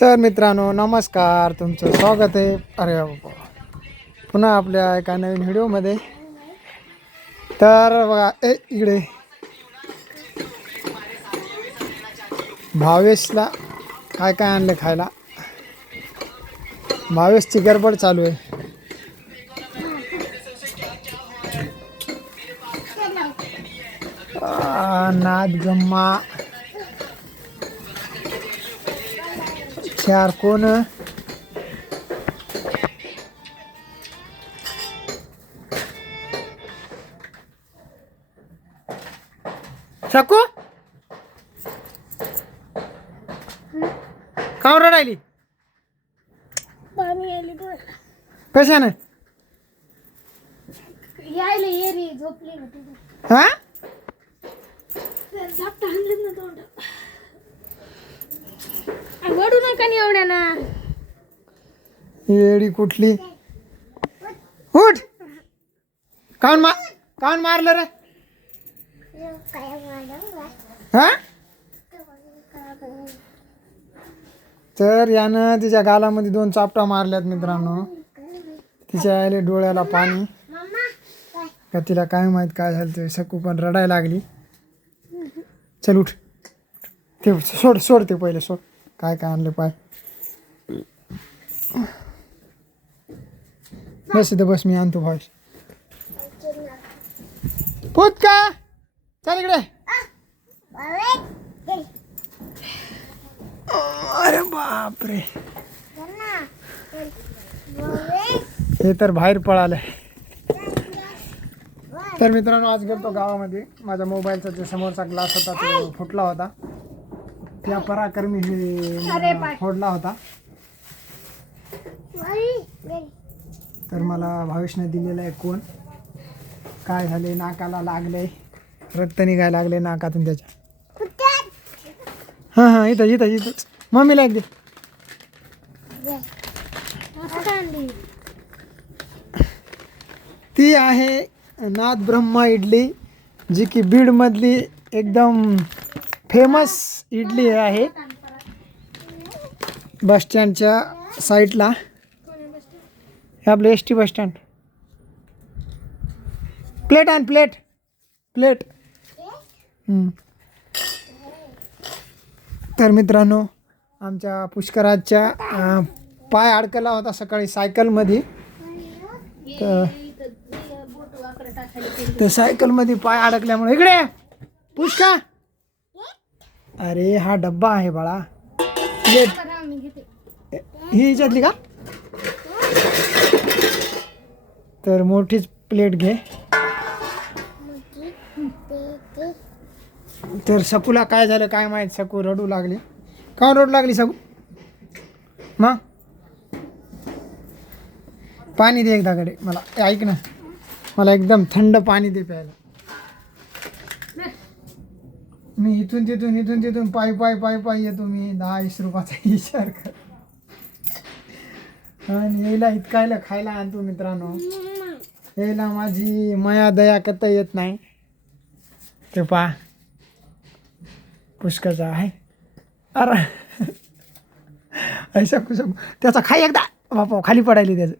तर मित्रांनो नमस्कार, तुमचं स्वागत आहे. अरे बाबा, पुन्हा आपल्या एका नवीन व्हिडिओमध्ये. तर बघा इकडे भावेशला काय काय आणलं खायला. भावेशची गडबड चालू आहे. नाद गम्मा चार कोण शकू का रडायली कशाने यायला ये रे झोपले ना तुझं हा झापटा आणलं ना तोंड वडू नका नि एवढ्या ना येडी कुठली उठ काऊन मारलं रे हा तर यानं तिच्या गालामध्ये 2 चापटा मारल्यात मित्रांनो. तिच्या आईले डोळ्याला पाणी का तिला काय माहित काय झालं ते. सकू पण रडायला लागली. चल उठ ते सोड ते पहिले सोड. काय काय आणले पाय बस इथं बस, मी आणतो भाई. पूत का चल इकडे. अरे बापरे, हे तर बाहेर पळालं. तर मित्रांनो आज गेलतो गावामध्ये. माझ्या मोबाईलचा जो समोरचा ग्लास होता तो फुटला होता. त्या पराक्रमी हे फोडला होता. तर मला भावेशने दिलेला आहे कोण. काय झाले, नाकाला लागले, रक्त निघायला लागले नाकातून त्याच्या. हां इथंच मम्मीला एक दे. ती आहे नाथ ब्रह्मा इडली, जी की बीडमधली एकदम फेमस इडली आहे. बसस्टँडच्या साईडला हे आपलं ST बसस्टँड. प्लेट आण प्लेट. तर मित्रांनो आमच्या पुष्कराजच्या पाय अडकला होता सकाळी सायकलमध्ये. तर सायकलमध्ये पाय अडकल्यामुळे इकडे पुष्का. अरे हा डब्बा आहे बाळा. प्लेट ही याच्यातली का. तर मोठीच प्लेट घे. तर सकूला काय झालं काय माहीत. सकू रडू लागली. का रडू लागली सकू. मग पाणी दे एकदाकडे मला. ऐक ना, मला एकदम थंड पाणी दे प्यायला. मी इथून तिथून पायी येतो. मी 10-20 रुपयाचा विचार कर. आणि यायला इतकायला खायला आणतो मित्रांनो. यायला माझी माया दया करता येत नाही. ते पहा पुष्काचा आहे. अरे ऐसा कुछ त्याचा खाई एकदा बापा खाली पडायली त्याचं.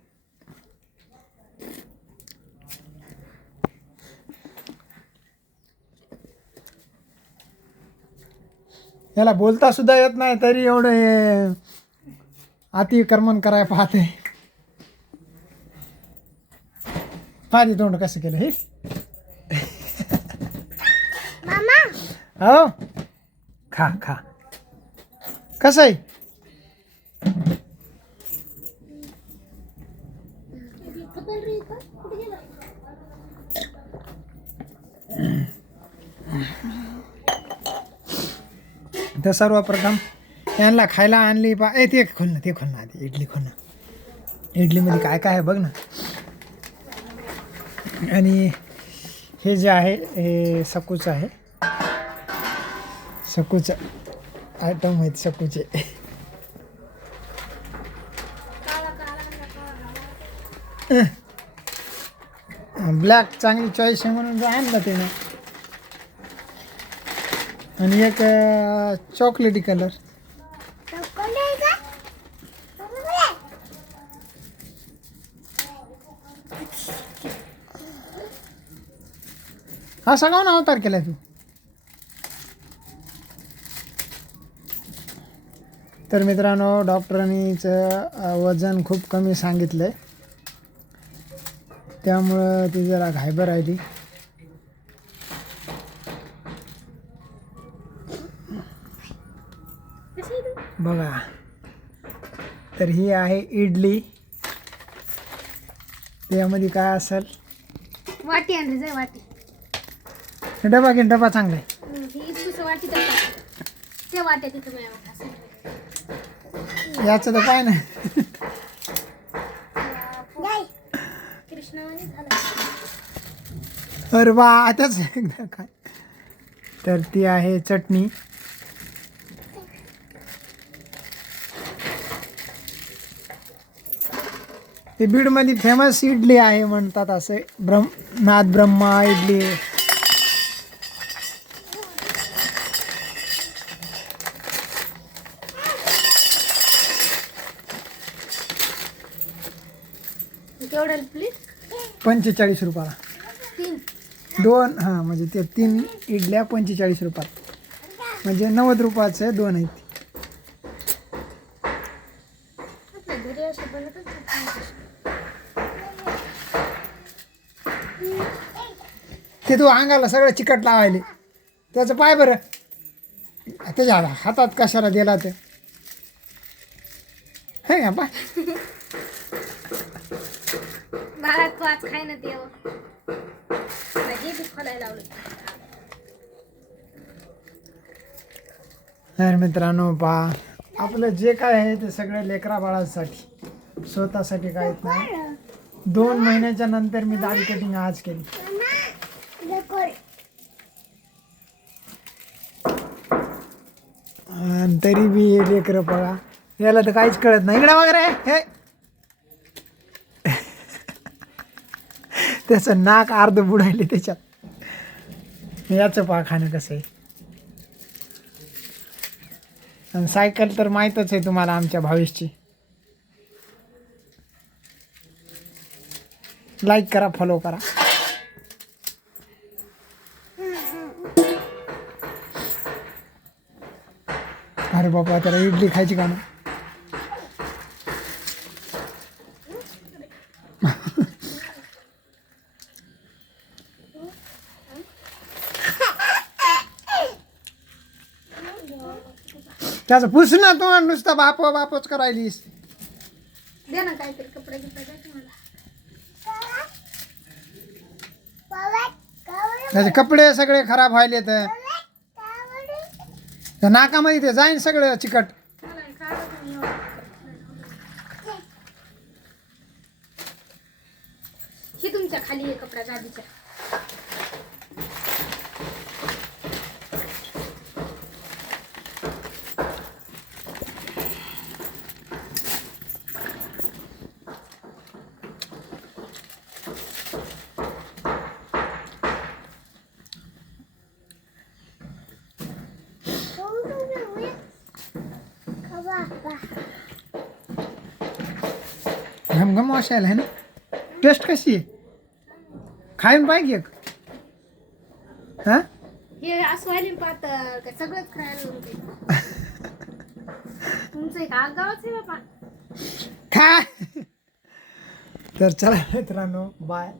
याला बोलता सुद्धा येत नाही तरी एवढं अतिक्रमण करायला पाहते. पाणी तोंड कसं केलं हे. हो खा कसं आहे. तर सर्वप्रथम यांना खायला आणली ते खोल ना आधी इडली खोल ना. इडलीमध्ये काय काय आहे बघ ना. आणि हे जे आहे हे सकूचं आहे. सकूचं आयटम आहेत सकूचे. ब्लॅक चांगली चॉईस आहे म्हणून आणलं ते ना. आणि एक चॉकलेटी कलर हा सगळं अवतार केलाय तू. तर मित्रांनो डॉक्टरांनीचं वजन खूप कमी सांगितलंय, त्यामुळं ती जरा घायबर राहिली. बघा, तर ही आहे इडली. त्यामध्ये काय असेल वाटी आणली जाय वाटी. डबा घे, डबा चांगला आहे. ही इतकुसं वाटी तर टाक. त्या वाट्या तिथं मिळावं असं. याचं तर काय नाही. कृष्णावानी झालं. अरे वा, आताच एकदा काय. तर ती आहे चटणी. ती बीडमध्ये फेमस इडली आहे म्हणतात, असे नाथ ब्रह्मा इडली. केवढं प्लीज 45 रुपयाला 3. 2. हां, म्हणजे ते 3 इडल्या 45 रुपयात, म्हणजे 90 रुपयाचं 2 आहेत. आपल्या घरी असे बनतच नाही. ते तू अंगाला सगळं चिकट लावायले, त्याचं पाय बरं त्याच्या हातात कशाला दिला तर हे का पाय. बाळा तू आज खाय ना देव. हे बी खोलायला लावलं. तर मित्रांनो पहा, आपलं जे काय आहे ते सगळं लेकरा बाळासाठी, स्वतःसाठी काहीच नाही. 2 महिन्याच्या नंतर मी दाढी कटिंग आज केली. आणि तरी बी हे लेकरं बघा, याला तर काहीच कळत नाही. इकडे वगैरे हे त्याचं नाक अर्ध बुडायले त्याच्यात. याचं पहा खाणं कसं आहे. आणि सायकल तर माहीतच आहे तुम्हाला आमच्या भावेशची. लाईक करा, फॉलो करा. अरे बाबा, त्याला इडली खायची का ना. त्याचं पुस ना तू, नुसतं बापच करायलीस. दे ना काहीतरी कपडे गिपडे द्या तुम्हाला. त्याचे कपडे सगळे खराब व्हायले, तर त्या नाकामध्ये ते जाईन सगळं चिकट. मला हे काढा तुम्ही एवढं. ही तुमच्या खाली आहे कपडा गादीच्या. घमघम वाशायला आहे ना. टेस्ट कशी आहे, खाऊन पाहिजे एक. हां, हे असं व्हायला पाहतं का सगळंच खायला होते. तुमचं एक आगावच आहे बाबा. खा. तर चला मित्रांनो, बाय.